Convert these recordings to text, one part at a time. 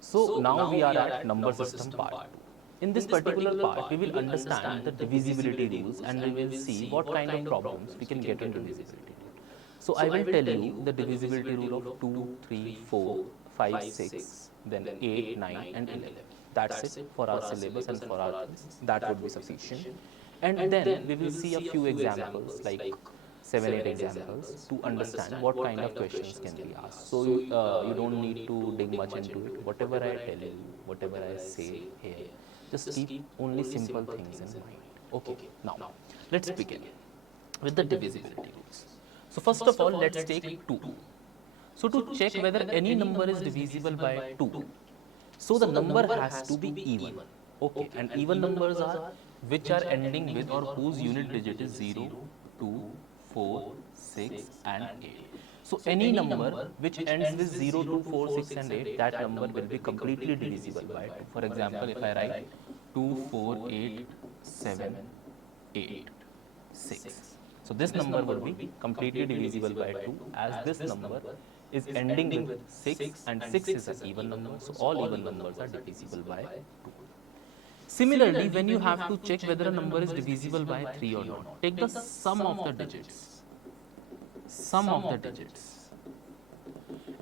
So now we are at number system part 2. In this particular part, we will understand the divisibility rules and we will see what kind of problems we can get on divisibility rule. So I will tell you the divisibility rule of 2, 3, 4, 5, 6, then 8, 9 and 11. That's it for our syllabus and for our things. That would be sufficient. And then we will see a few examples like 7, 8 examples to understand what kind of questions can be asked. So you don't need to dig much into it. Whatever I tell you, whatever I say here, just keep only simple things in mind. Okay, now let's begin with the divisibility rules. So first of all, let's take 2. So to check whether any number is divisible by 2, so the number has to be even. Okay, and even numbers are which are ending with or whose unit digit is 0, 2, 4, 6 and 8. So any number which ends with 0, 2, 4, 6 and 8, that number will be completely divisible by 2. For example, if I write 2, 4, 8, 7, 8, 6. So this number will be completely divisible by 2 as this number is ending with 6 and 6 is an even number. So all even numbers are divisible by 2. Similarly, when you have to check whether a number is divisible by 3 or not, take the sum of the digits. Sum of the digits.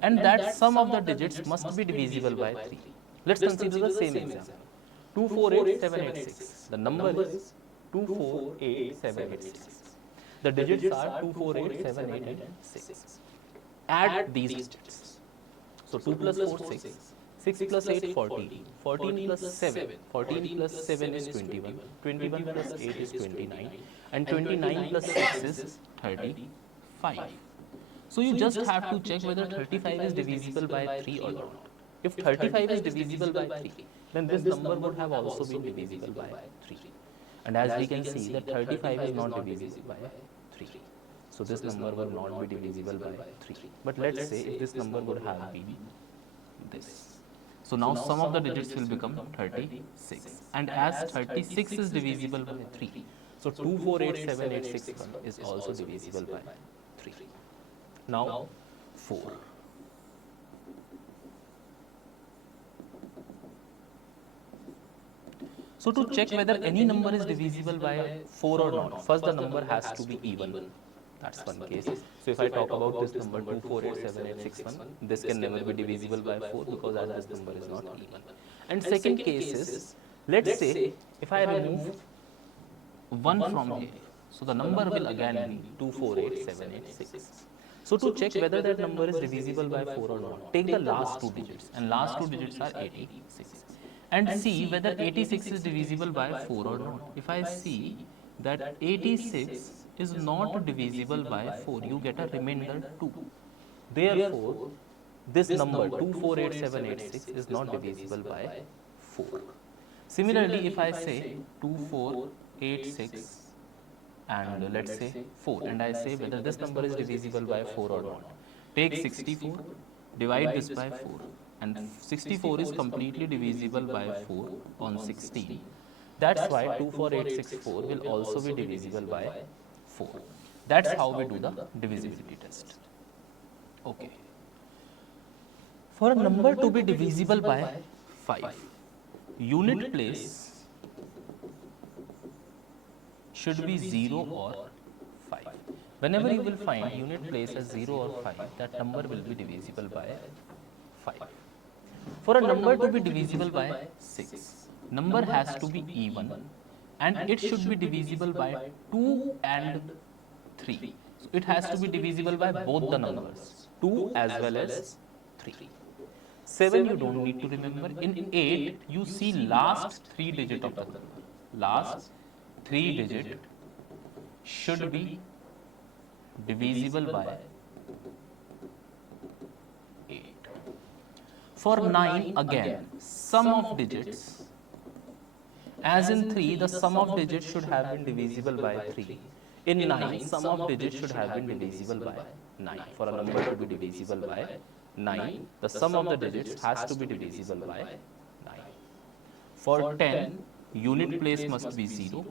And that sum of the digits must be divisible by 3. Let's consider the same example. 2, 4, 8, 7, 8, 6. The number is 2, 4, 8, 7, 8, 6. The digits are 2, 4, 8, 7, 8 and 6. Add these digits. So 2 plus 4, 6. 6 plus 8, 14. 14 plus 7. 14 plus 7 is 21. 21 plus 8 is 29. And 29 plus 6 is 35. So you just have to check whether 35 is divisible by 3 or not. If 35 is divisible by 3, then this number would have also been divisible by 3. And as we can see that 35 is not divisible by 3. So this number will not be divisible by 3. But let's say if this number would have been this. So now sum of the digits will become 36. And as 36 is divisible by 3, so 2, 4, 8, 7, 8, 6, 1 is also divisible by 3. Now 4. So to check whether any number is divisible by 4 or not, first the number has to be even. That's one case. So if I talk about this number 2, 4, 8, 7, 8, 6, 1, this can never be divisible by 4 because as this number is not even. And second case is, let's say if I remove 1 from here, so the number will again be 2, 4, 8, 7, 8, 6. So to check whether that number is divisible by 4 or not, take the last 2 digits and last 2 digits are 86. And see whether 86 is divisible by 4 or not. If I see that 86 is not divisible by 4, you get a remainder 2. Therefore, this number 248786 is not divisible by 4. Similarly, if I say 2486 and let's say 4 and I say whether this number is divisible by 4 or not, take 64, divide this by 4 and 64 is completely divisible by 4 on 16. That's why 24864 will also be divisible by 4. That's how we do the divisibility test. Okay. For a number to be divisible by 5, unit place should be 0 or 5. Whenever you will find unit place as 0 or 5, that number will be divisible by 5. For a number to be divisible by 6, number has to be even and it should be divisible by 2 and 3. So it has to be divisible by both the numbers, 2 as well as 3. 7 you don't need to remember. In 8 you see last 3 digit of the number. Last 3 digit should be divisible by 8. For 9 again, sum of digits, as in 3 the sum of digits should have been divisible by 3. In 9 sum of digits should have been divisible by 9. For a number to be divisible by 9, the sum of the digits has to be divisible by 9. For 10, unit place must be 0.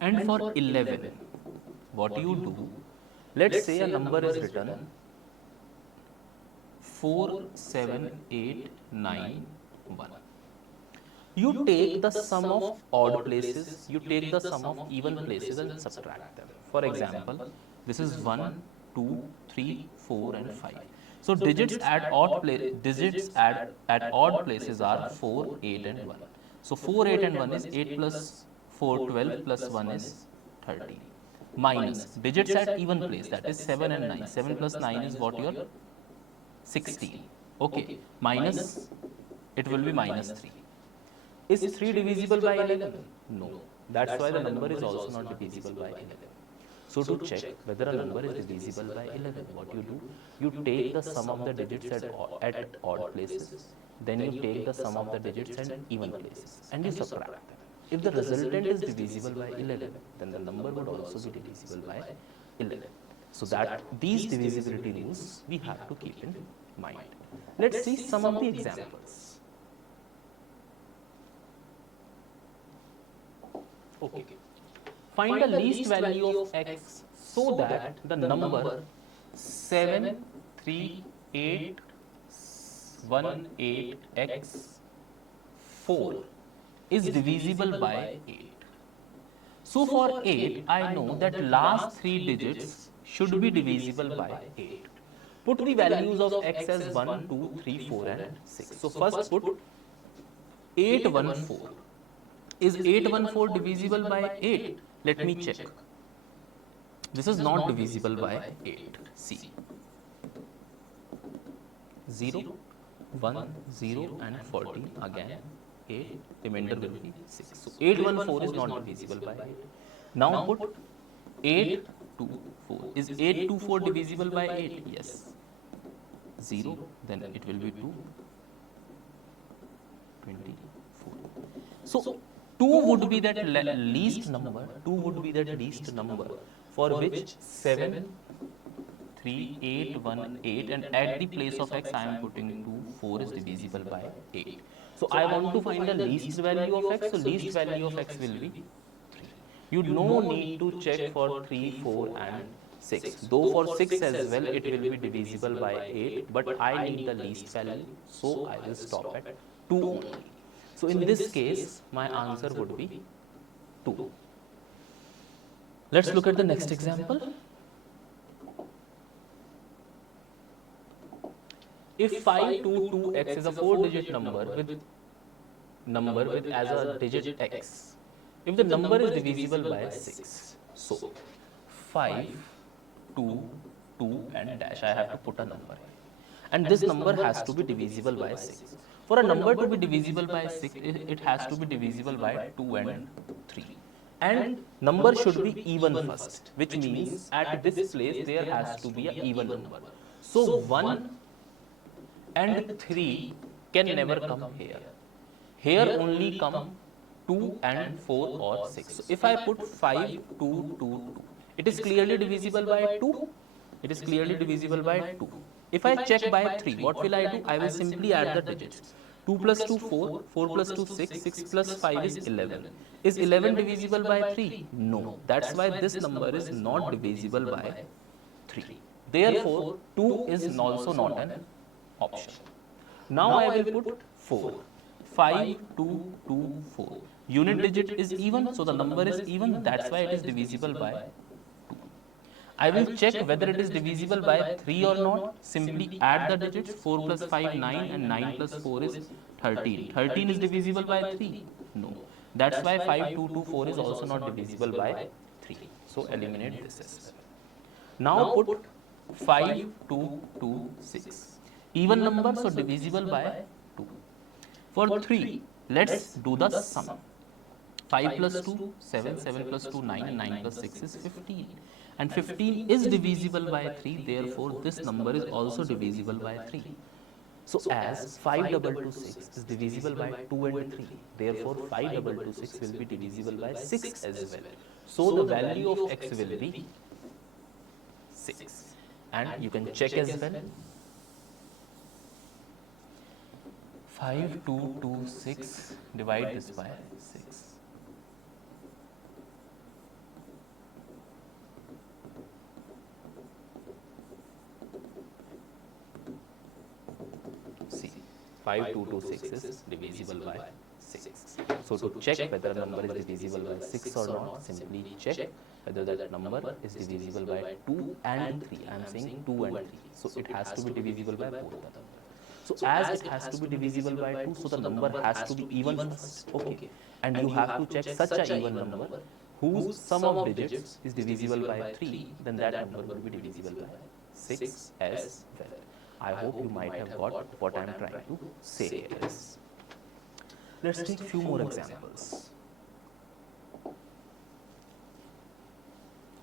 And for 11, what you do, let's say a number is written 4, 7, 8, 9, 1. You take the sum of odd places, you take the sum of even places and subtract them. For example, this is 1, 2, 3, 4 and 5. So digits at odd places are 4, 8 and 1. So 4, 8 and 1 is 8 plus 4, 12 plus 1 is 13. Minus digits at even place, that is 7 and 9. 7 plus 9 is what, your 16. Okay, minus, it will be minus 3. Is 3 divisible by 11? No. That's why the number is also not divisible by 11. So to check whether a number is divisible by 11, what you do? You take the sum of the digits at odd places, then you take the sum of the digits at even places, and you subtract them. If the resultant is divisible by 11, then the number would also be divisible by 11. So that these divisibility rules we have to keep in mind. Let's see some of the examples. Okay. Find the least value of x so that the number 7, 3, 8, 1, 8, x, 4 is divisible by 8. So for 8, I know that last 3 digits should be divisible by 8. Put the values of x as 1, 2, 3, 4 and 6. So first put 814. Is 814 divisible by 8? Let me check. This is not divisible by 8. See. 0, 1, 0 and 14 again 8. Remainder will be 6. So 814 is not divisible by 8. Now put 824. Is 824 divisible by 8? Yes. 0, then it will be 2. 24. So 2 would be that least number, 2 would be that least number for which 7, 3, 8, 1, 8 and at the place of x I am putting 2, 4 is divisible by 8. So I want to find the least value of x, so least value of x will be 3. You no need to check for 3, 4 and 6. Though for 6 as well it will be divisible by 8, but I need the least value, so I will stop at 2 only. So in this case, my answer would be 2. Let's look at the next example. If 522x is a 4-digit number with as a digit x, if the number is divisible by 6, so 5, 2, 2 and dash, I have to put a number here. And this number has to be divisible by 6. For a number to be divisible by 6, it has to be divisible by 2 and 3. And number should be even first, which means at this place there has to be an even number. So 1 and 3 can never come here. Here only come 2 and 4 or 6. So if I put 5, 2, 2, 2, it is clearly divisible by 2. It is clearly divisible by 2. If I check by 3, what will I do? I will simply add the digits. 2 plus 2, 4, 4 plus 2, 6, 6 plus 5 is 11. Is 11 divisible by 3? No. That's why this number is not divisible by 3. Therefore, 2 is also not an option. Now I will put 4. 5, 2, 2, 4. Unit digit is even, so the number is even. That's why it is divisible by 2. I will check whether it is divisible by 3 or not. Simply add the digits. 4 plus 5, 9 and 9 plus 4 is 13. 13 is divisible by 3? No. That's why 5, 2, 2, 4 is also not divisible by 3. So eliminate this as well. Now put 5, 2, 2, 6. Even number, so divisible by 2. For 3, let's do the sum. 5 plus 2, 7, 7 plus 2, 9, 9 plus 6 is 15. And 15 is divisible by 3, therefore this number is also divisible by 3. So as 5226 is divisible by 2 and 3, therefore 5226 will be divisible by 6 as well. So the value of x will be 6. And you can check as well. 5226, divide this by 6. 5226 is divisible by 6. So to check whether a number is divisible by 6 or not, simply check whether that number is divisible by 2 and 3. I am saying 2 and 3. So it has to be divisible by both the numbers. So as it has to be divisible by 2, so the number has to be even first. Okay. And you have to check such a even number whose sum of digits is divisible by 3, then that number will be divisible by 6 as well. I hope you might have got what I am trying to say here. Let's take few more examples.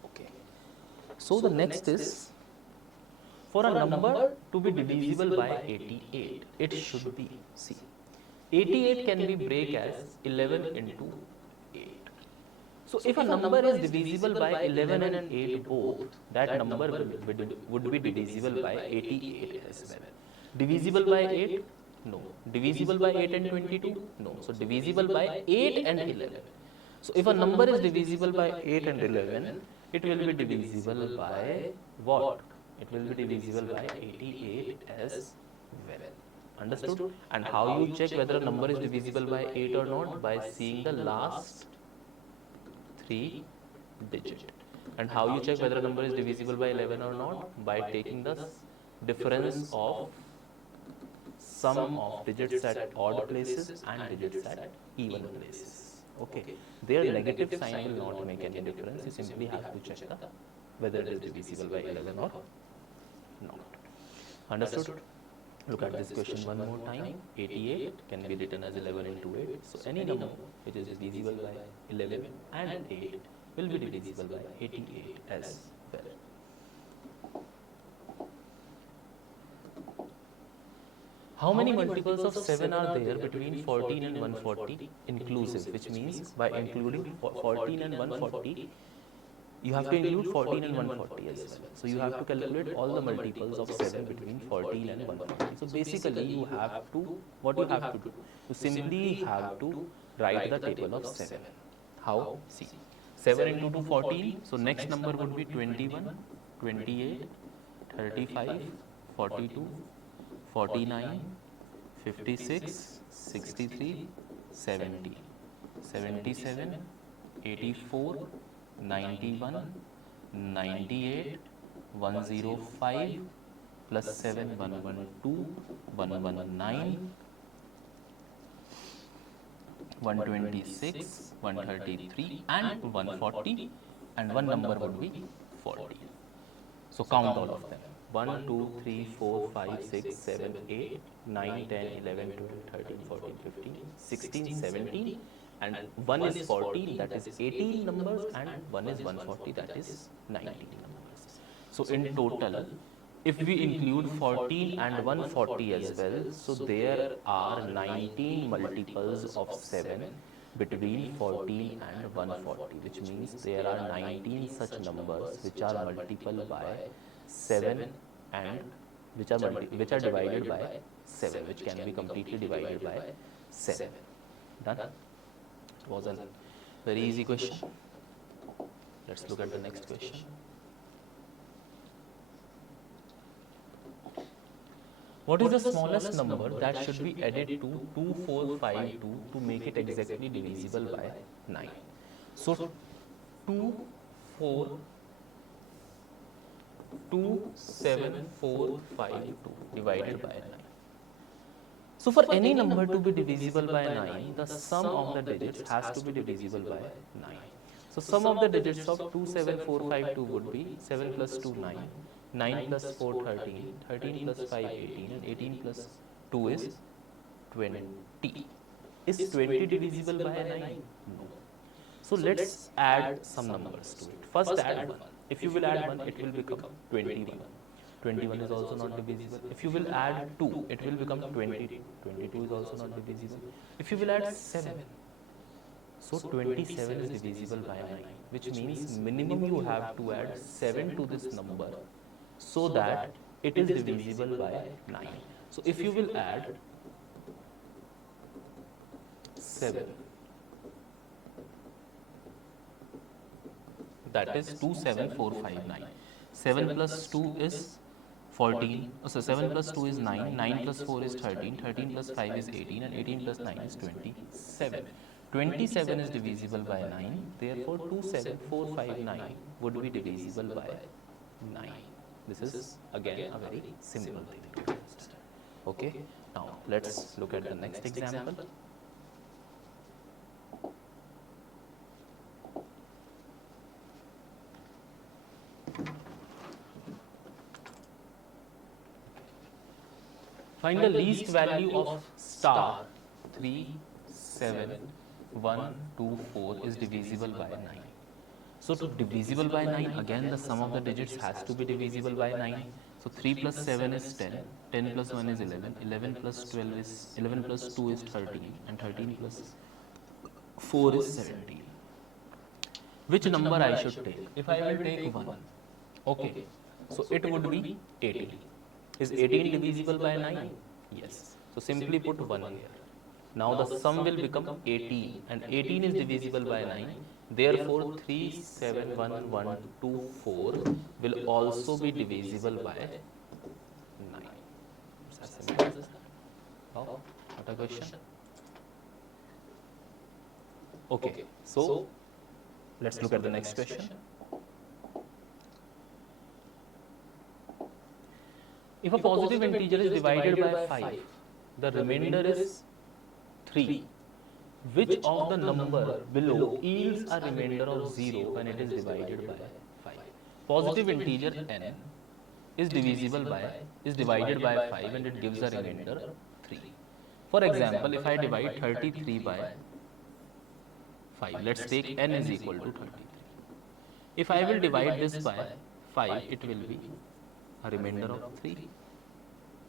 Okay. So the next is, for a number to be divisible by 88, it should be, see, 88 can be break as 11 into 8. So if a number is divisible by 11 and 8 both, that number would be divisible by 88 as well. Divisible by 8? No. Divisible by 8 and 22? No. So divisible by 8 and 11. So if a number is divisible by 8 and 11, it will be divisible by what? It will be divisible by 88 as well. Understood? And how you check whether a number is divisible by 8 or not? By seeing the last 3 digits. And how you check whether a number is divisible by 11 or not? By taking the difference of sum of digits at odd places and digits at even places. Okay. Their negative sign will not make any difference. You simply have to check whether it is divisible by 11 or not. Understood? Look at this question one more time. 88 can be written as 11 into 8. So any number which is divisible by 11 and 8 will be divisible by 88 as well. How many multiples of 7 are there between 14 and 140 inclusive, which means by including 14 and 140, you have to include 14 and 140 as well. So you have to calculate all the multiples of 7 between 14 and 140. So basically you have to, what you have to do? You simply have to write the table of 7. How? See, 7 into 2, 14. So next number would be 21, 28, 35, 42, 49, 56, 63, 70, 77, 84, 91, 98, 105, plus 7, 112, 119, 126, 133 and 140, and one number would be 40. So count all of them. 1, 2, 3, 4, 5, 6, 7, 8, 9, 10, 11, 12, 13, 14, 15, 16, 17, and 1 is 14, that is 18 numbers, and 1 is 140, that is 19 numbers. So in total, if we include 14 and 140 as well, so there are 19 multiples of 7 between 14 and 140, which means there are 19 such numbers which are multiple by 7 and which are divided by 7, which can be completely divided by 7. Done? It was a very easy question. Let's look at the next question. What is the smallest number that should be added to 2452 to make it exactly divisible by 9? So 27452 divided by 9. So for any number to be divisible by 9, the sum of the digits has to be divisible by 9. So sum of the digits of 27452 would be 7 plus 2, 9. 9 plus 4, 13, 13 plus 5, 18, and 18 plus 2 is 20. Is 20 divisible by 9? No. So let's add some numbers to it. First add 1. If you will add 1, it will become 21. 21 is also not divisible. If you will add 2, it will become 22. 22 is also not divisible. If you will add 7, so 27 is divisible by 9, which means minimum you have to add 7 to this number so that it is divisible by 9. So if you will add 7, that is 27459. 7 plus 2 is 14, so 7 plus 2 is 9, 9 plus 4 is 13, 13 plus 5 is 18, and 18 plus 9 is 27. 27 is divisible by 9, therefore 27459 would be divisible by 9. This is again a very simple thing to understand. Okay, now let's look at the next example. Find the least value of star 3, 7, 1, 2, 4 is divisible by 9. So to divisible by 9, again the sum of the digits has to be divisible by 9. So 3 plus 7 is 10, 10 plus 1 is 11, 11 plus 12 is 11 plus 2 is 13, and 13 plus 4 is 17. Which number I should take? If I will take 1, okay, so it would be 18. Is 18 divisible by 9? Yes. So simply put 1 here. Now the sum will become 18, and 18 is divisible by 9. Therefore 371124 will also be divisible by 9. It's as simple as that. Oh, what a question. Okay, so let's look at the next question. If a positive integer is divided by 5, the remainder is 3. Which of the number below yields a remainder of 0 when it is divided by 5? Positive integer n is divided by 5 and it gives a remainder 3. For example, if I divide 33 by 5, let's take n is equal to 33. If I will divide this by 5, it will be a remainder of 3.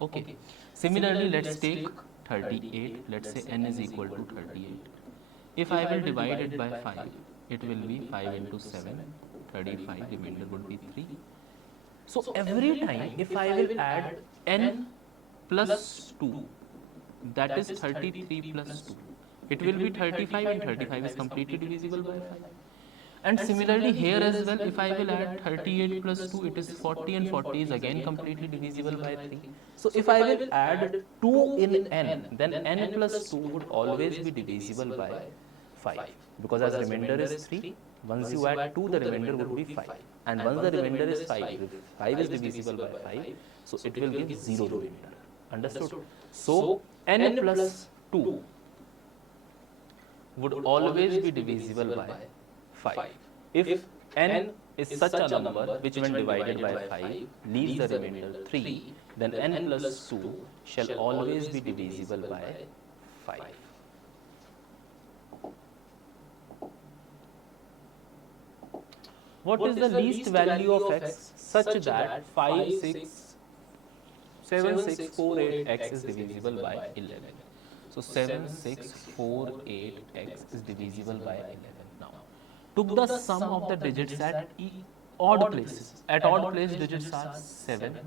Okay. Similarly, let's take 38. Let's say n is equal to 38. If I will divide it by 5, it will be 5 into 7, 35. Remainder would be 3. So every time if I will add n plus 2, that is 33 plus 2, it will be 35, and 35 is completely divisible by 5. And similarly here as well, if I will add 38 plus 2, it is 40, and 40 is again completely divisible by 3. So if I will add 2 in n, then n plus 2 would always be divisible by 5, because as remainder is 3, once you add 2, the remainder would be 5. And once the remainder is 5, if 5 is divisible by 5, so it will give 0 remainder. Understood? So n plus 2 would always be divisible by 5. If n is such a number which when divided by 5 leaves the remainder 3, then n plus 2 shall always be divisible by 5. What is the least value of x such that 7648x is divisible by 11? So 7648x is divisible by 11. Now, took the sum of the digits at odd places. At odd place, digits are 7,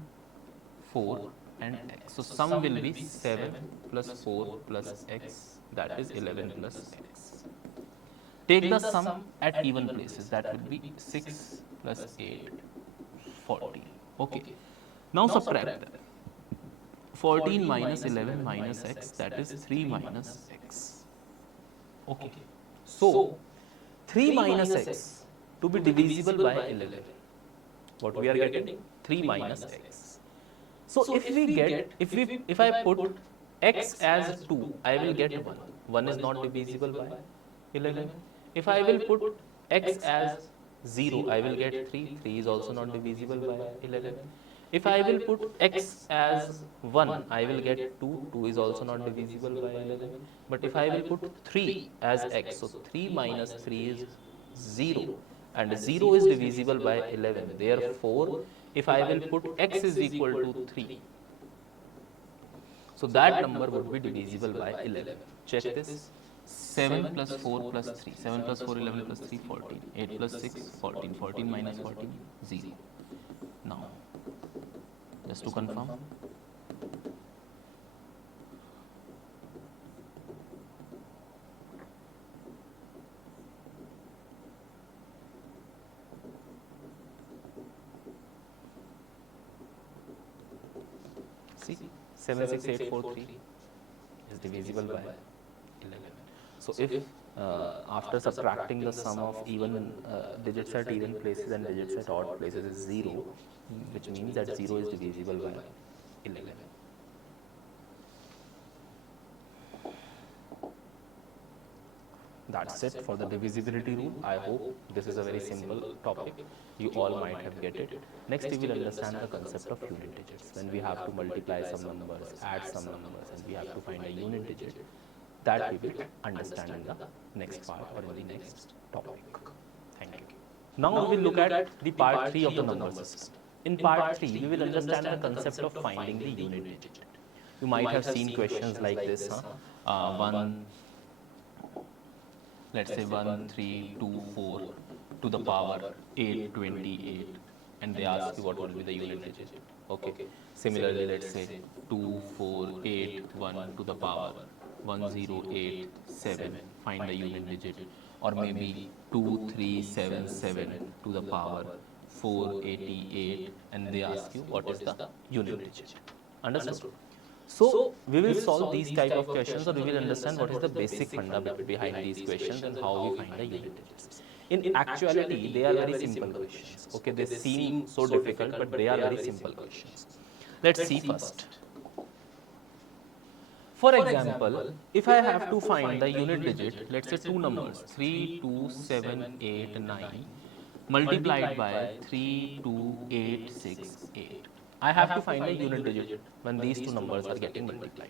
4, and x. So sum will be 7 plus 4 plus x, that is 11 plus x. Take the sum at even places, that will be 6 plus 8, 14. Okay. Now subtract that. 14 minus 11 minus x, that is 3 minus x. Okay. So 3 minus x to be divisible by 11. What we are getting? 3 minus x. So if I put x as 2, I will get 1. 1 is not divisible by 11. If I will put x as 0, I will get 3. 3 is also not divisible by 11. If I will put x as 1, I will get 2. 2 is also not divisible by 11. But if I will put 3 as x, so 3 minus 3 is 0. And 0 is divisible by 11. Therefore, if I will put x is equal to 3, so that number would be divisible by 11. Check this. 7 plus 4 plus 3. 7 plus 4, 11 plus 3, 14. 8 plus 6, 14. 14 minus 14, 0. Now, just to confirm. See, 76843 is divisible by 11. So if after subtracting the sum of even digits at even places and digits at odd places is 0, which means that 0 is divisible by 11. That's it for the divisibility rule. I hope this is a very simple topic. You all might have get it. Next, we will understand the concept of unit digits. When we have to multiply some numbers, add some numbers, and we have to find a unit digit, that we will understand in the next part or in the next topic. Thank you. Now we will look at the part 3 of the number system. In part 3, we will understand the concept of finding the unit digit. You might have seen questions like this, let's say 1324 to the power 828, and they ask you what will be the unit digit. Okay. Similarly, let's say 2481 to the power 1087, find the unit digit. Or maybe 2377 to the power 488, and they ask you what is the unit digit. Understood? So we will solve these type of questions, or we will understand what is the basic fundamental behind these questions and how we find the unit digits. In actuality, they are very simple questions. Okay, they seem so difficult, but they are very simple questions. Let's see first. For example, if I have to find the unit digit, let's say two numbers 32789 multiplied by 32868. I have to find a unit digit when these two numbers are getting multiplied.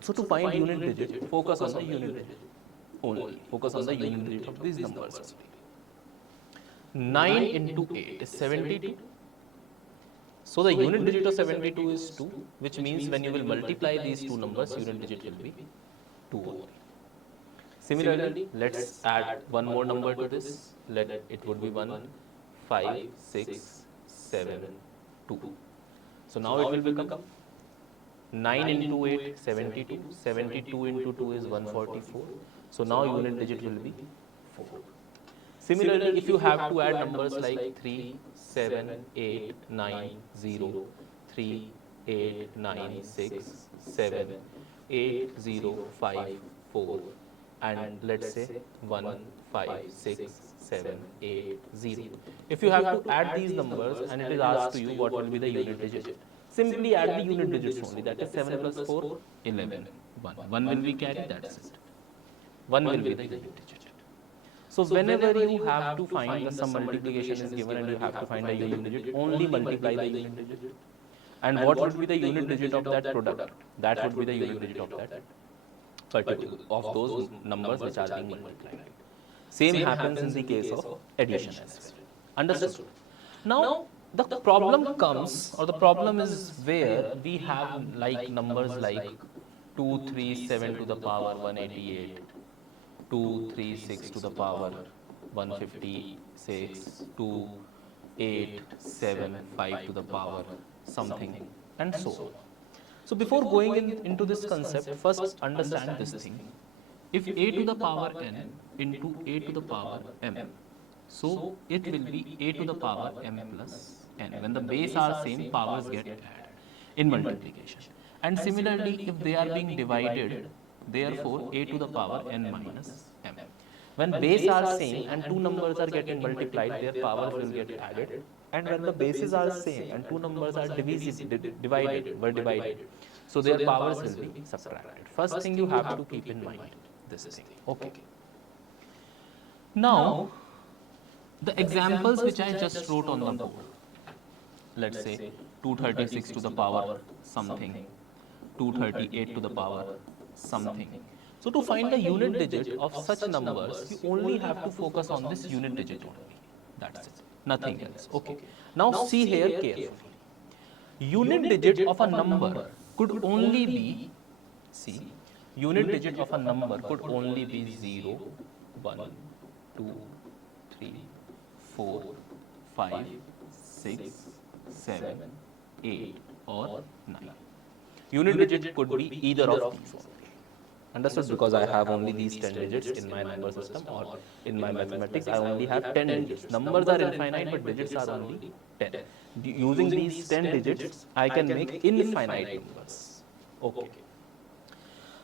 So to find unit digit, focus on the unit digit only. Focus on the unit digit of these numbers. 9 into 8 is 72. So the unit digit of 72 is 2, which means when you will multiply these two numbers, unit digit will be 2 only. Similarly, let's add one more number to this. It would be 1, 5, 6, 7, 2. So now it will become 9 into 8, 72. 72 into 2 is 144. So now unit digit will be 4. Similarly, if you have to add numbers like 3, 7, 8, 9, 0, 3, 8, 9, 6, 7, 8, 0, 5, 4, and let's say 1, 5, 6, 7, 8, 0. If you have to add these numbers and it is asked to you what will be the unit digit, simply add the unit digits only. That is 7 plus 4, 11. 1. 1 will be carried, that's it. 1 will be the unit digit. So whenever you have to find some multiplication is given and you have to find a unit digit, only multiply the unit digit. And what would be the unit digit of that product? That would be the unit digit of that particular, of those numbers which are being multiplied. Same happens in the case of addition as well. Understood? Now the problem comes, or the problem is where we have like numbers like 237 to the power 188, 236 to the power 156, 2875 to the power something, and so on. So before going into this concept, first understand this thing. If a to the power n into a to the power m, so it will be a to the power m plus n. When the base are same, powers get added in multiplication. And similarly, if they are being divided, therefore a to the power n minus m. When base are same and two numbers are getting multiplied, their powers will get added. And when the bases are same and two numbers are divided, so their powers will be subtracted. First thing you have to keep in mind this thing. Okay. Now, the examples which I just wrote on the board, let's say 236 to the power something, 238 to the power something. So to find the unit digit of such numbers, you only have to focus on this unit digit only. That's it. Nothing else. Okay. Now see here carefully. Unit digit of a number could only be, see, unit digit of a number could only be 0, 1, 2, 3, 4, 5, 6, 7, 8 or 9. Unit digit could be either of these only. Understood? Because I have only these 10 digits in my number system, or in my mathematics I only have 10 digits. Numbers are infinite but digits are only 10. Using these 10 digits, I can make infinite numbers. Okay.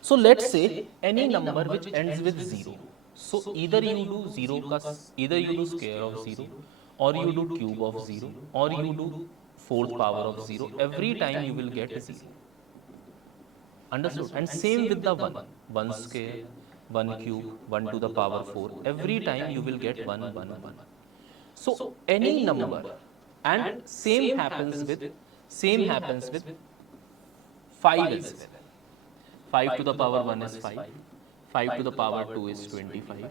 So let's say any number which ends with 0. So either you do 0 ka, either you do square of 0, or you do cube of 0, or you do fourth power of 0. Every time you will get 0. Understood? And same with the 1. 1 square, 1 cube, 1 to the power 4. Every time you will get 1, 1, 1. So any number, and same happens with 5 as well. 5 to the power 1 is 5, 5 to the power 2 is 25,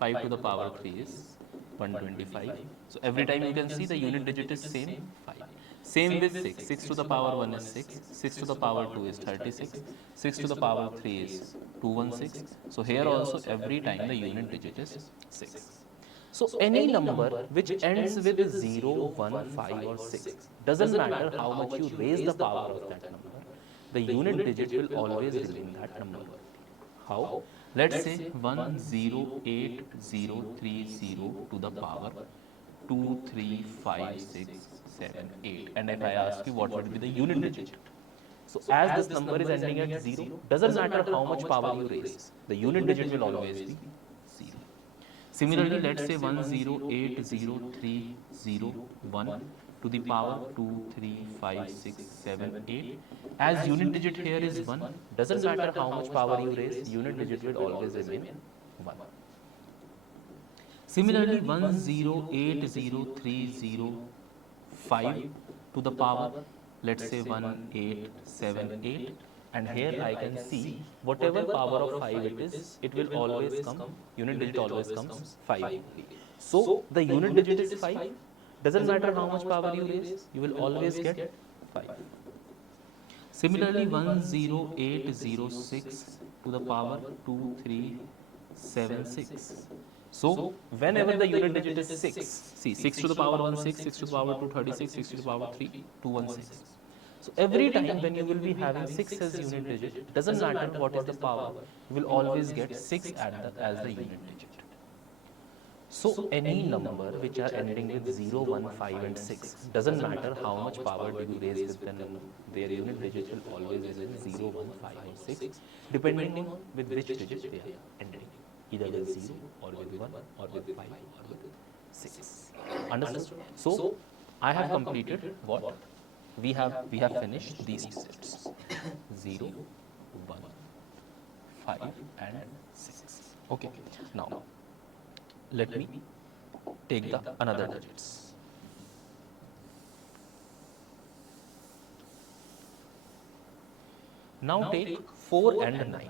5 to the power 3 is 125. So every time you can see the unit digit is same, 5. Same with 6, 6 to the power 1 is 6, 6 to the power 2 is 36, 6 to the power 3 is 216. So here also every time the unit digit is 6. So any number which ends with 0, 1, 5 or 6, doesn't matter how much you raise the power of that number, the unit digit will always remain that number. How? Let's say 108,030 to the power 235,678. And if I ask you what would be the unit digit? So as this number is ending at 0, doesn't matter how much power you raise, the unit digit will always be 0. Similarly, let's say 108,030 to the power 235,678. As unit digit here is 1, doesn't matter how much power you raise, unit digit will always remain 1. Similarly, 108,035 to the power, let's say 1878. And here I can see whatever power of 5 it is, it will always come, unit digit always comes 5. So the unit digit is 5. Doesn't matter how much power you raise, you will always get 5. Similarly, 10806 to the power 2376. So whenever the unit digit is 6, see 6 to the power 1, 6, 6 to the power 2, 36, 6 to the power 3, 216. So every time when you will be having 6 as unit digit, doesn't matter what is the power, you will always get 6 as the unit digit. So any number which are ending with 0, 1, 5 and 6, doesn't matter how much power do you raise with them, their unit digit will always remain 0, 1, 5 or 6, depending on with which digit they are ending, either with 0 or with 1 or with 5 or with 6. Understood? So I have completed what? We have finished these sets 0, 1, 5 and 6. Okay. Now let me take the another digits. Now take 4 and 9.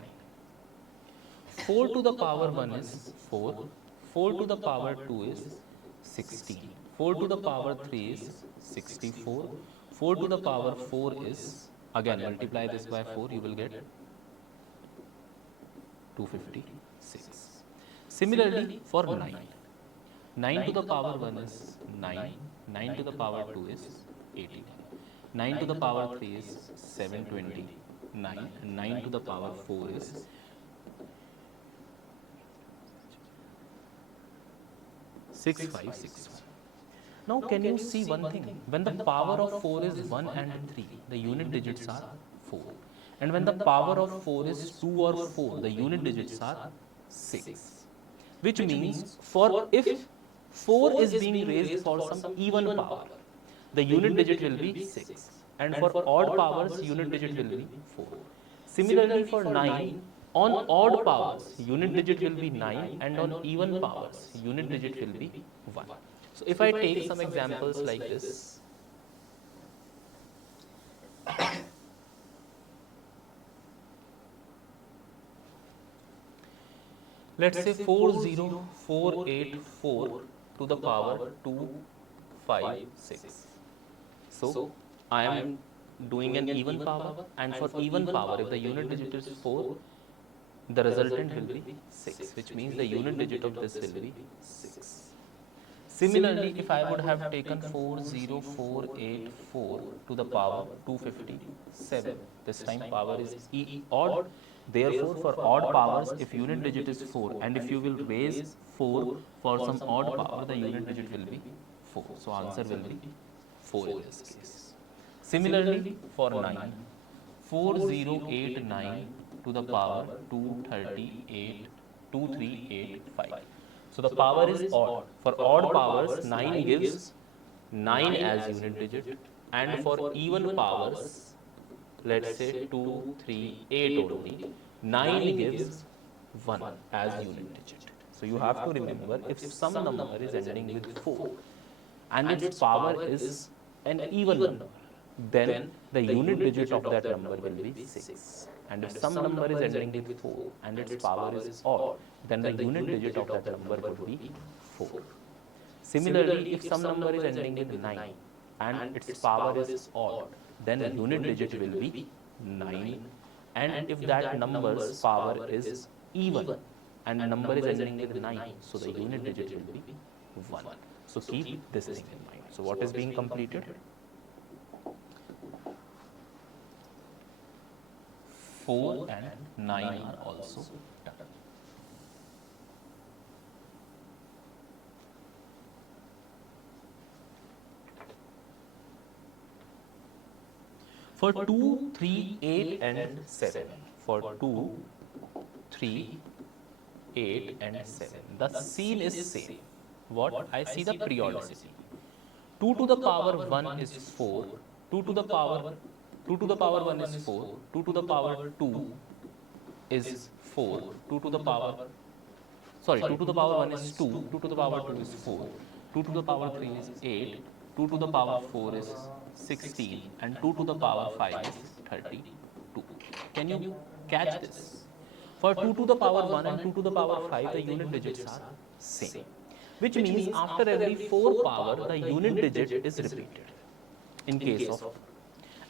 4 to the power 1 is 4, 4 to the power 2 is 16, 4 to the power 3 is 64, 4 to the power 4 is, again multiply this by 4, you will get 256. Similarly for 9, 9 to the power 1 is 9, 9 to the power 2 is 18, 9 to the power 3 is 729, and 9 to the power 4 is 6561. Now can you see one thing? When the power of 4 is 1 and 3, the unit digits are 4. And when the power of 4 is 2 or 4, the unit digits are 6. Which means if 4 is being raised for some even power, the unit digit will be 6. And for odd powers, unit digit will be 4. Similarly for 9, on odd powers, unit digit will be 9, and on even powers, unit digit will be 1. So if I take some examples like this, let's say 40484 to the power 256. So I am doing an even power, and for even power, if the unit digit is 4, the resultant will be 6, which means the unit digit of this will be 6. Similarly, if I would have taken 40484 to the power 257, this time power is odd. Therefore, for odd powers, if unit digit is 4, and if you will raise 4 for some odd power, the unit digit will be 4. So answer will be 4 in this case. Similarly, for 9, 4089 to the power 238, 2385. So the power is odd. For odd powers, 9 gives 9 as unit digit, and for even powers, let's say 2, 3, 8 only, 9 gives 1 as unit digit. So you have to remember, if some number is ending with 4 and its power is an even number, then the unit digit of that number will be 6. And if some number is ending with 4 and its power is odd, then the unit digit of that number would be 4. Similarly, if some number is ending with 9 and its power is odd, then unit digit will be 9. And if that number's power is even and number is ending with 9, so the unit digit will be 1. So keep this thing in mind. So what is being completed? 4 and 9 are also done. For 2, 3, 8 and 7, for 2, 3, 8 and 7, the scene is same. What? I see the periodicity. 2 to the power 1 is 4, 2 to the power 1 is 4, 2 to the power 2 is 4, 2 to the power, 2 to the power 1 is 2, 2 to the power 2 is 4, 2 to the power 3 is 8, 2 to the power 4 is 16, and 2 to the power 5 is 32. Can you catch this? For 2 to the power 1 and 2 to the power 5, the unit digits are same. Which means after every 4 power, the unit digit is repeated in case of.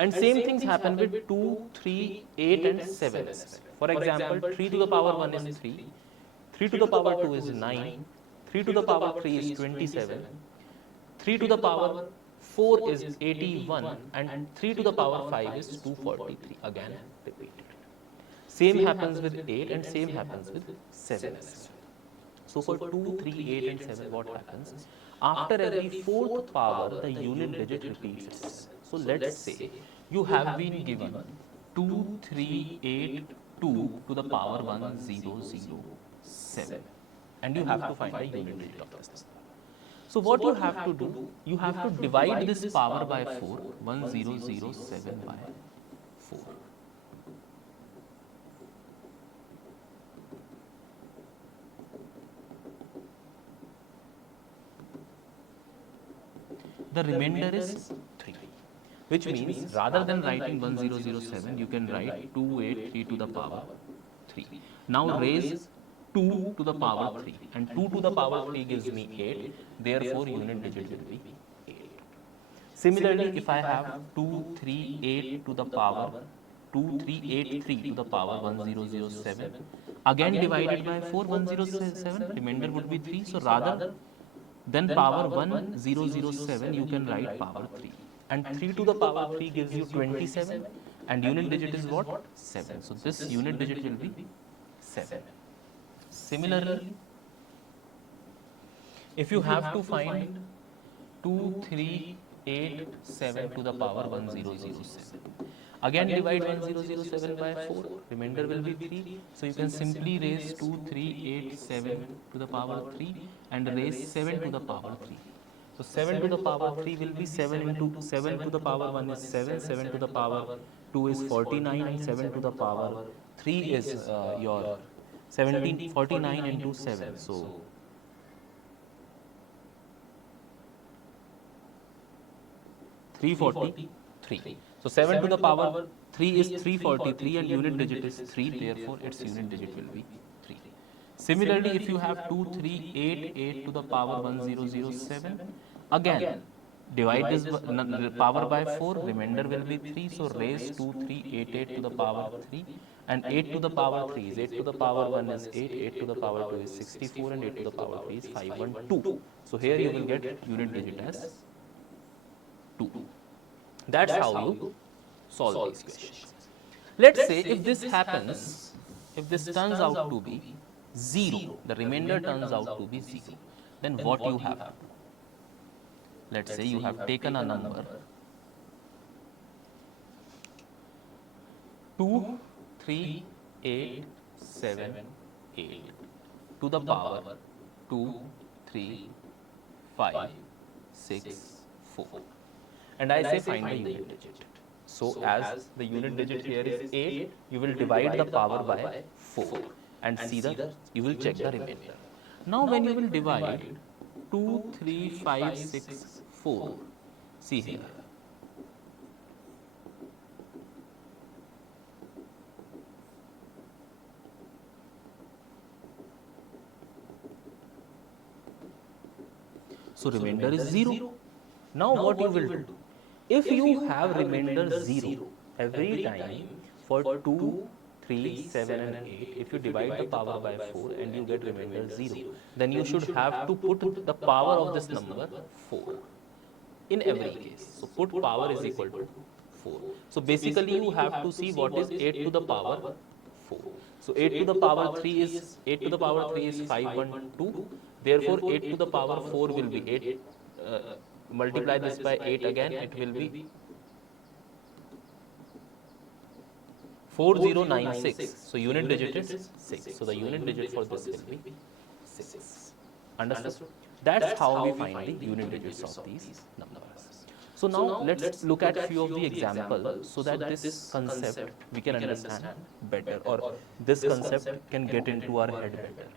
And same things happen with 2, 3, 8 and 7 as well. For example, 3 to the power 1 is 3, 3 to the power 2 is 9, 3 to the power 3 is 27, 3 to the power 4 is 81, and 3 to the power 5 is 243, again repeated. Same happens with 8 and same happens with 7 as well. So for 2, 3, 8 and 7, what happens? After every 4th power, the unit digit repeats itself. So let's say you have been given 2382 to the power 1007, and you have to find the unit digit of this. So what you have to do, you have to divide this power by 4, 1007 by 4. The remainder is 3, which means rather than writing 1007, you can write 283 to the power 3. Now raise 2 to the power 3, and 2 to the power 3 gives me 8, therefore unit digit will be 8. Similarly, if I have 238 to the power 2383 to the power 1007, again divided by 4, 107, remainder would be 3. So rather than power 1007, you can write power 3. And 3 to the power 3 gives you 27, and unit digit is what? 7. So this unit digit will be 7. Similarly, if you have to find 2387 to the power 1007, again divide 1007 by 4, remainder will be 3. So you can simply raise 2387 to the power 3 and raise 7 to the power 3. So 7 to the power 3 will be 7 into 7 to the power 1 is 7, 7 to the power 2 is 49, and 7 to the power 3 is your 49 into 7. So 343. So 7 to the power 3 is 343, and unit digit is 3, therefore its unit digit will be 3. Similarly, if you have 2388 to the power 1007, again divide this power by 4, remainder will be 3, so raise 2388 to the power 3, and 8 to the power 3 is 8 to the power 1 is 8, 8 to the power 2 is 64, and 8 to the power 3 is 512. So here you will get unit digit as 2. That's how you solve these questions. Let's say if this happens, if this turns out to be 0, the remainder turns out to be 0, then what you have to do? let's say you have taken a number 23878 to the power 23564, and I say find the unit digit. So as the unit digit here is 8, you will divide the power by 4 and see the, you will check the remainder. Now when you will divide 23564, see here, so remainder is 0. Now what you will do? If you have remainder 0 every time for 2, 3, 7 and 8, if you divide the power by 4 and you get remainder 0, then you should have to put the power of this number 4 in every case. So put power is equal to 4. So basically you have to see what is 8 to the power 4. So 8 to the power 3 is 8 to the power 3 is 512. Therefore 8 to the power 4 will be 8. Multiply this by 8 again, it will be 4096. So unit digit is 6. So the unit digit for this will be 6. Understood? That's how we find the unit digits of these numbers. So now let's look at few of the examples so that this concept we can understand better, or this concept can get into our head better.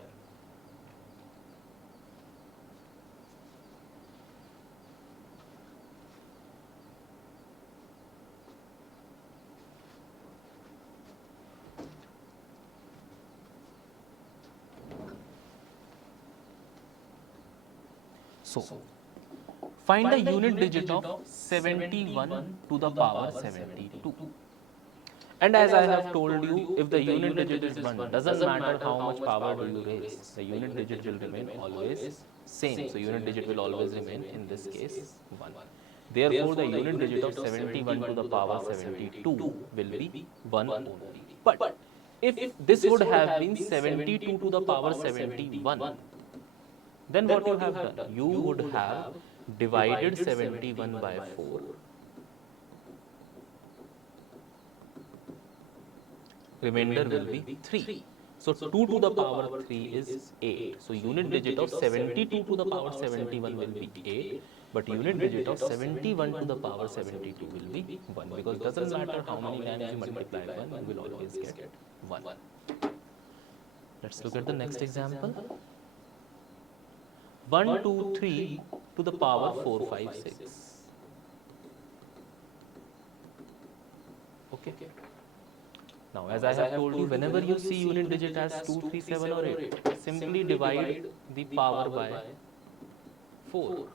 So, find the unit digit of 71 to the power 72. And as I have told you, if the unit digit is 1, doesn't matter how much power do you raise, the unit digit will remain always same. So, unit digit will always remain in this case 1. Therefore, the unit digit of 71 to the power 72 will be 1 only. But if this would have been 72 to the power 71, then what you have done? You would have divided 71 by 4. Remainder will be 3. So 2 to the power 3 is 8. So unit digit of 72 to the power 71 will be 8. But unit digit of 71 to the power 72 will be 1. Because it doesn't matter how many times you multiply 1, you will always get 1. Let's look at the next example. 123 to the power 456. Okay. Now, as I have told you, whenever you see unit digit as 2, 3, 7 or 8, simply divide the power by 4.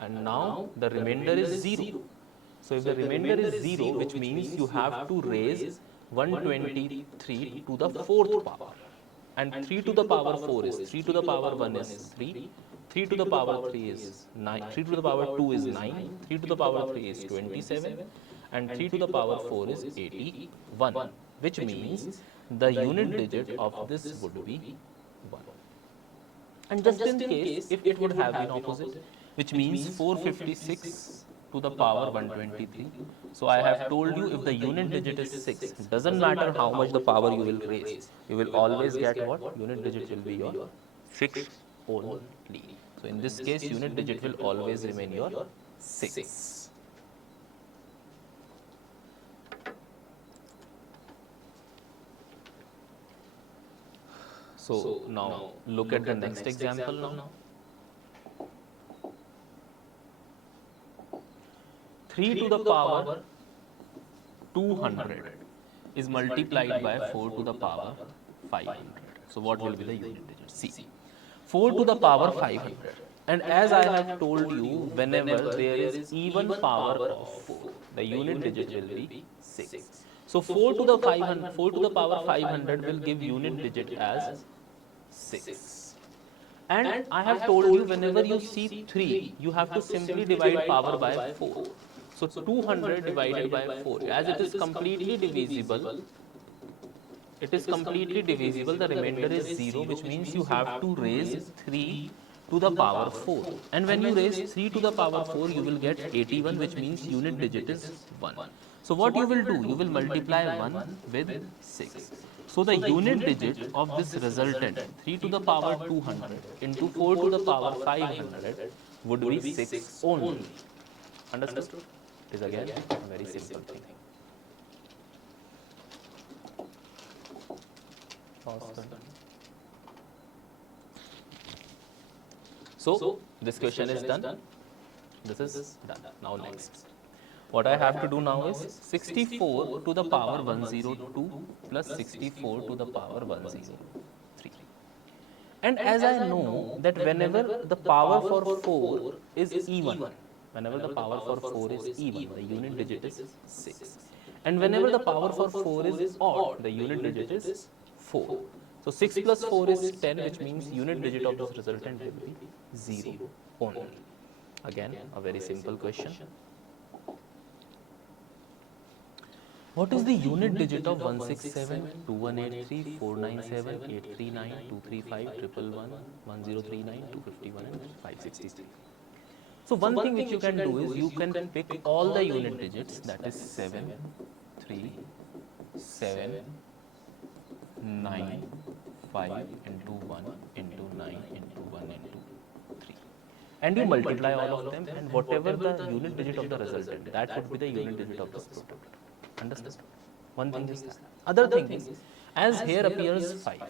And now the remainder is 0. So, if the remainder is 0, which means you have to raise 123 to the 4th power, and 3 to the power 4 is 3 to the power 1 is 3, 3 to the power 3 is 9, 3 to the power 2 is 9, 3 to the power 3 is 27, and 3 to the power 4 is 81, which means the unit digit of this would be 1. And just in case if it would have been opposite, which means 456 to the power 123. So I have told you, if the unit digit is 6, doesn't matter how much the power you will raise, you will always get what? Unit digit will be your 6 only. So in this case, unit digit will always remain your 6. So now look at the next example now. 3 to the power 200 is multiplied by 4 to the power 500. So what will be the unit digit? See, 4 to the power 500. And as I have told you, whenever there is even power of 4, the unit digit will be 6. So 4 to the 500, 4 to the power 500 will give unit digit as 6. And I have told you, whenever you see 3, you have to simply divide power by 4. So 200 divided by 4, as it is completely divisible, it is completely divisible. The remainder is 0, which means you have to raise 3 to the power 4. And when you raise 3 to the power 4, you will get 81, which means unit digit is 1. So what you will do? You will multiply 1 with 6. So the unit digit of this resultant 3 to the power 200 into 4 to the power 500 would be 6 only. Understood? It is again a very simple thing. So this question is done. This is done. Now next. What I have to do now is 64 to the power 102 plus 64 to the power 103. And as I know that whenever the power for 4 is even, whenever the power for 4 is even, the unit digit is 6. And whenever the power for 4 is odd, the unit digit is 4. So 6 plus 4 is 10, which means unit digit of this resultant will be 0 only. Again, a very simple question. What is the unit digit of 167, 2183, 497, 839, 235, 111, 1039, 251 and 563? So one thing which you can do is you can pick all the unit digits, that is 7, 3, 7, 9, 5 into 1 into 9 into 1 into 3. And you multiply all of them, and whatever the unit digit of the resultant, that would be the unit digit of this product. Understand? One thing is that. Other thing is, as here appears 5.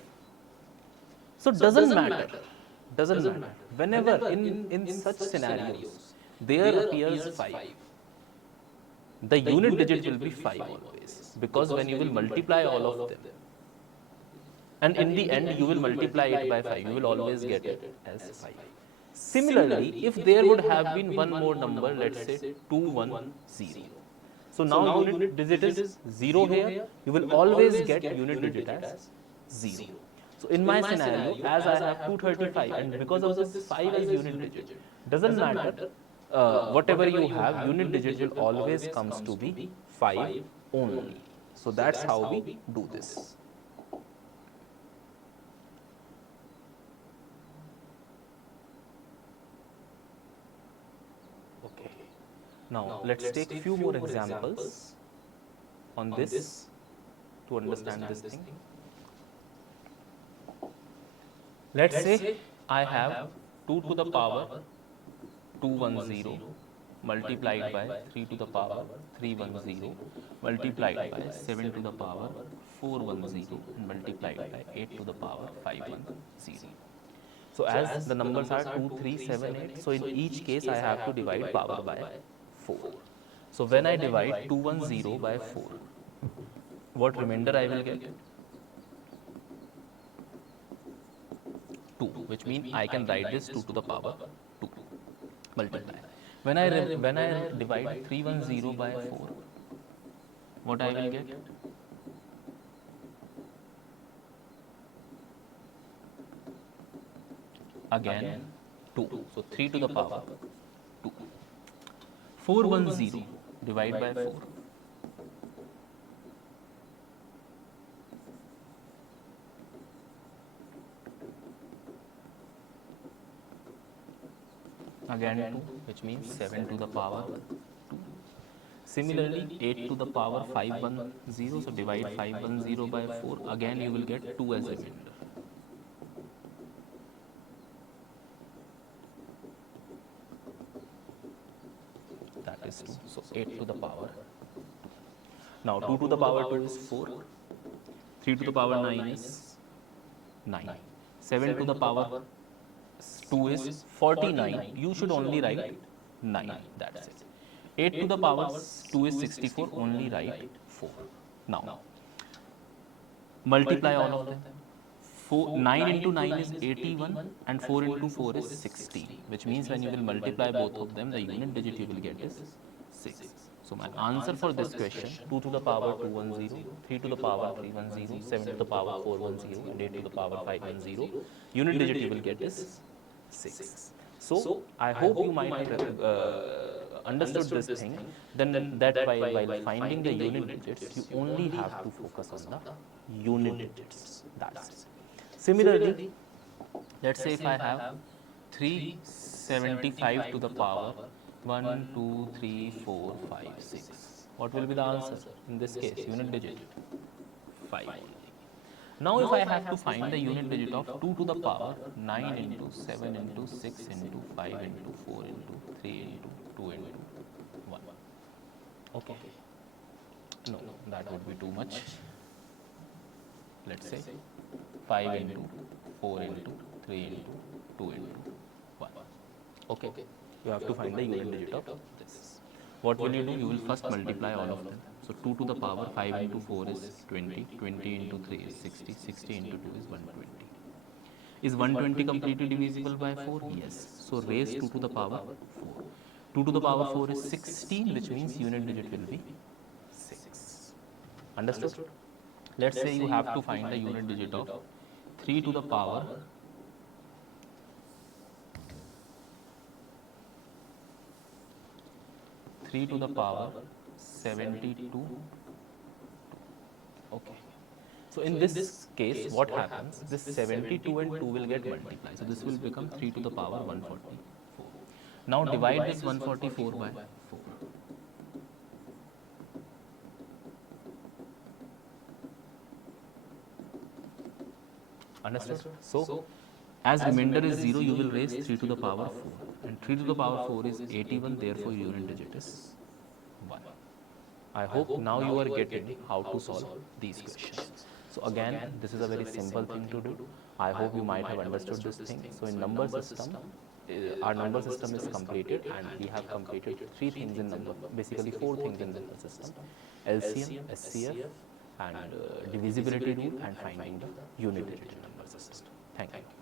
So doesn't matter. Doesn't matter. Whenever in such scenarios, there appears 5, the unit digit will be 5 always. Because when you will multiply all of them, and in the end you will multiply it by 5, you will always get it as 5. Similarly, if there would have been one more number, let's say 210. So now unit digit is 0 here, you will always get unit digit as 0. So in my scenario, as I have 235 and because of this 5 as unit digit, doesn't matter, whatever you have, unit digit will always comes to be 5 only. So that's how we do this. Okay. Now let's take few more examples on this to understand this thing. Let's say I have 2 to the power 210 multiplied by 3 to the power 310 multiplied by 7 to the power 410 and multiplied by 8 to the power 510. So as the numbers are 2, 3, 7, 8, so in each case I have to divide power by 4. So when I divide 210 by 4, what remainder I will get? 2, which means I can write this 2 to the power 2 multiply. When I divide 310 by 4, what I will get? Again 2, so 3 to the power 2. 410 divide by 4. Again 2, which means 7 to the power 2. Similarly, 8 to the power 510, so divide 510 by 4. Again you will get 2 as a remainder. That is 2, so 8 to the power 2. Now 2 to the power 2 is 4, 3 to the power 9 is 9, 7 to the power 2 is 49, you should only write 9, that's it. 8 to the power 2 is 64, only write 4. Now, multiply all of them. 9 into 9 is 81 and 4 into 4 is 16, which means when you will multiply both of them, the unit digit you will get is 6. So my answer for this question, 2 to the power 210, 3 to the power 310, 7 to the power 410 and 8 to the power 510, unit digit you will get is 6. So I hope you might understood this thing, then that while finding the unit digits, you only have to focus on the unit digits. That's it. Similarly, let's say if I have 375 to the power 1, 2, 3, 4, 5, 6. What will be the answer in this case? Unit digit 5 only. Now if I have to find the unit digit of 2 to the power 9 into 7 into 6 into 5 into 4 into 3 into 2 into 1. Okay. No, that would be too much. Let's say 5 into 4 into 3 into 2 into 1. Okay. You have to find the unit digit of this. What will you do? You will first multiply all of them. So 2 to the power 5 into 4 is 20, 20 into 3 is 60, 60 into 2 is 120. Is 120 completely divisible by 4? Yes. So raise 2 to the power 4. 2 to the power 4 is 16, which means unit digit will be 6. Understood? Let's say you have to find the unit digit of 3 to the power 3 to the power 72. Okay. So in this case, what happens? This 72 and 2 will get multiplied. So this will become 3 to the power 144. Now divide this 144 by 4. Understood? So as remainder is 0, you will raise 3 to the power 4. And 3 to the power 4 is 81, therefore unit digit is 1. I hope now you are getting how to solve these questions. So again, this is a very simple thing to do. I hope you might have understood this thing. So in number system, our number system is completed, and we have completed 3 things in number, basically 4 things in number system: LCM, SCF, and divisibility rule, and finding the unit digit in number system. Thank you.